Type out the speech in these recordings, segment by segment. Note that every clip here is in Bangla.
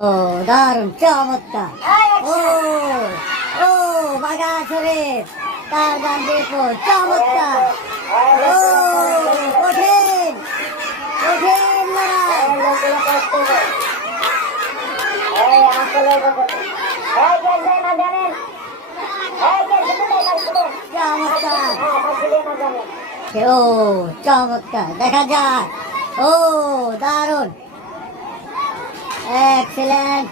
ও, দারুণ চমৎকার ও ও বাগা শরীর তার গান দেখো চমৎকার ও, কঠিন কঠিন চমৎকার দেখা যাক। ও, দারুণ। এক্সিলেন্ট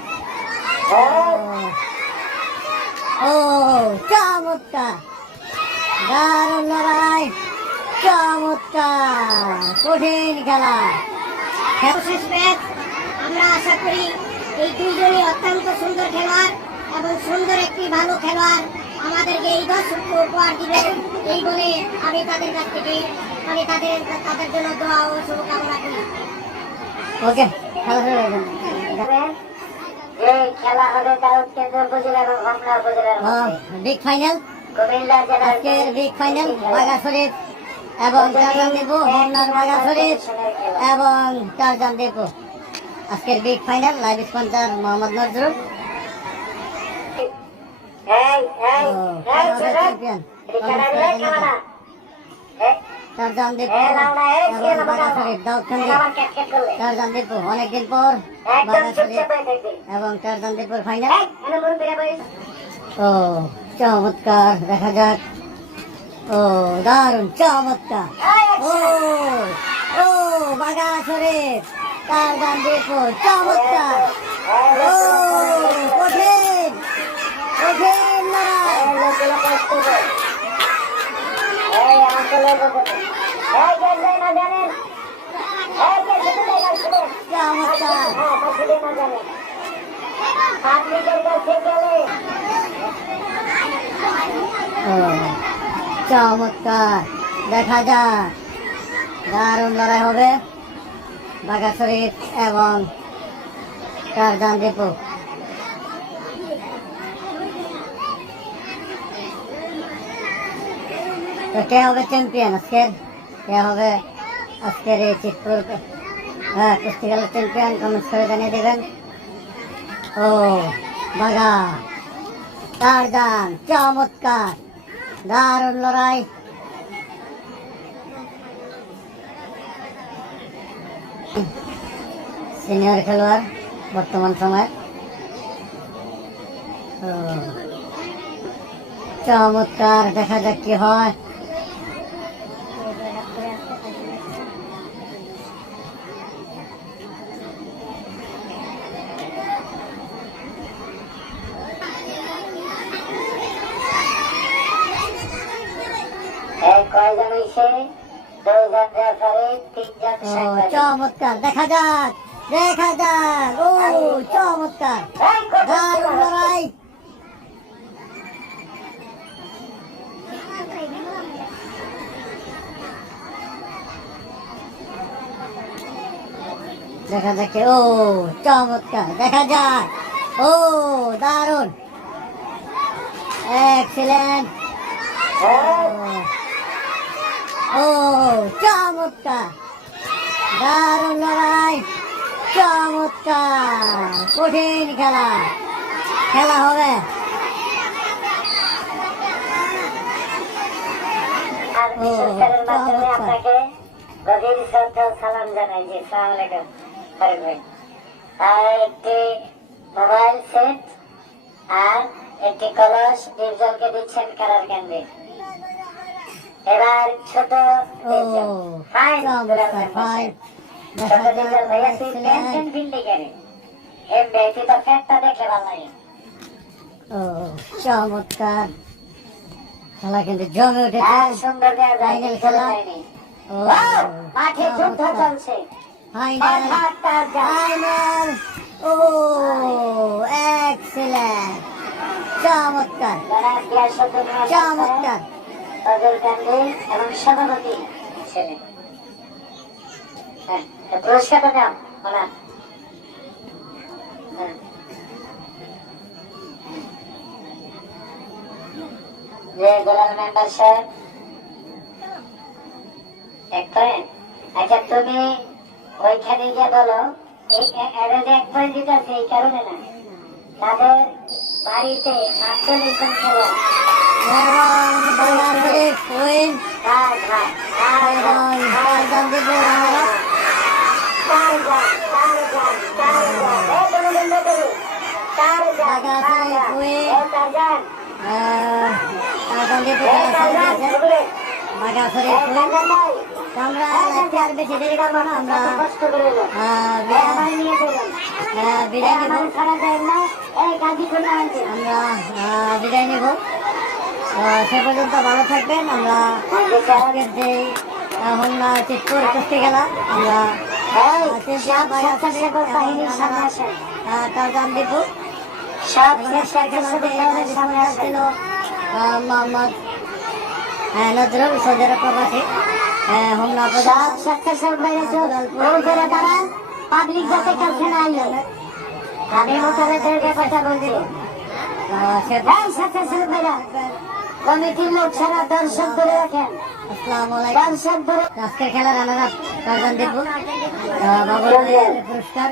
ও চমৎকার। দারুণ লড়াই চমৎকার। কঠিন খেলা। সর্বশেষ ম্যাচ। আমরা আশা করি এই দুইজনই অত্যন্ত সুন্দর খেলোয়াড় এবং সুন্দর একটি ভালো খেলোয়াড়। আমাদেরকে এই দর্শককে উপহার দিবে এই বলে আমি তাদের কাছ থেকে আমি তাদের তাদের জন্য দোয়া ও শুভকামনা করি। ওকে খেলা হয়ে খেলা হবে দাউদকেন্দ্র উপজেলা এবং হোমনা উপজেলার বিগ ফাইনাল কুমিল্লা জেলার আজকের বিগ ফাইনাল বাগা শরীফ এবং টারজান দেবো হোমনার বাগা শরীফ এবং টারজান দেবো আজকের big final live sponsor Mohammad Nazrul এই এই এই চ্যাম্পিয়ন এই দেবো এই নাও না এই এবং খেলা বাগা বাগা শরীফ দাউদখান্দি আমার ক্যাটকেট করলে টারজান দেবো অনেকদিন পর হয়ে এবং টারজান দেবোর ফাইনাল মন ও চমৎকার দেখা যাক ও দারুণ চমৎকার ও ও বাগা গান দেখো চমৎকার ও কঠিন কঠিন লড়াই চমৎকার। দেখা যাক দারুণ লড়াই হবে বাগা শরীফ এবং টারজান দীপু তো কে হবে চ্যাম্পিয়ন আজকের কে হবে আজকের এই চিত্রপুর হ্যাঁ কুস্তি খেলার চ্যাম্পিয়ন কমেন্টস করে জানিয়ে দেবেন। ও বাগা টারজান চমৎকার। দারুণ লড়াই। সিনিয়র খেলোয়াড়, বর্তমান সময় চমৎকার, দেখা যাক কি হয়। চমৎকার। দেখা যাক দেখা যাক। ও, চমৎকার। দেখা ও, চমৎকার। দেখা যাক। ও, দারুণ। এক্সিলেন্ট ও চমৎকার। দারুণ লড়াই চমৎকার। কঠিন খেলা। খেলা হবে। ও, চমৎকার। গভীর শ্রদ্ধা সালাম জানাই জি সালাম আলাইকুম ফারুক ভাই। আর একটি মোবাইল সেট আর একটি কলস ডিপজলকে দিচ্ছেন কালার ক্যান্ডি এবার ছোট। চমৎকার খেলা কিন্তু জমে আর উঠেছে সুন্দর খেলা মাঠে যুদ্ধ চলছে। ফাইনাল ও এক্সেলেন্ট চমৎকার। চমৎকার। অজয় গান্ধী এবং সভাপতি ছেলে হ্যাঁ পুরস্কারটা দাও ওনার হ্যাঁ। যে গোলাম আচ্ছা তুমি ওইখানে গিয়ে বলো এক পয়েন্ট দিতে আছে, এই কারণে না। তাদের বাড়িতে আটচল্লিশ জন নাই আমরা আর বেশি দেরি করব না আমরা বিদায়। নিব। যায় না সে পর্যন্ত ভালো থাকবেন। আমরা আজকের যে হোমনা চিত্তুর কুস্তি খেলা আমরা ছিল মোহাম্মদ নজরুল সৌদি আরব প্রবাসী হোমনা প্রধান। পাবলিক যাতে কাছে না আইলে আমি মোতাবেকের কমিটির লোক ছাড়া দর্শক ধরে রাখেন। দর্শক ধরে আজকের খেলা রানার আপ টার্জান দীপু বাবুর পুরস্কার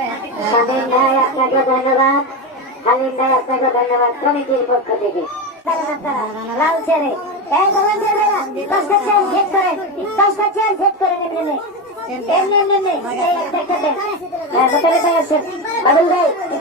ভাই আপনাকে ধন্যবাদ। হালিম ভাই আপনাকে ধন্যবাদ। কমিটির পক্ষ থেকে। লাল চেয়ারে। এই ভলান্টিয়ার ভাইরা দশটা চেয়ার সেট করেন। দশটা চেয়ার সেট করেন এমনি। এমনি এমনি এমনি। এমনি একটা একটা। দেন হ্যাঁ? আবুল ভাই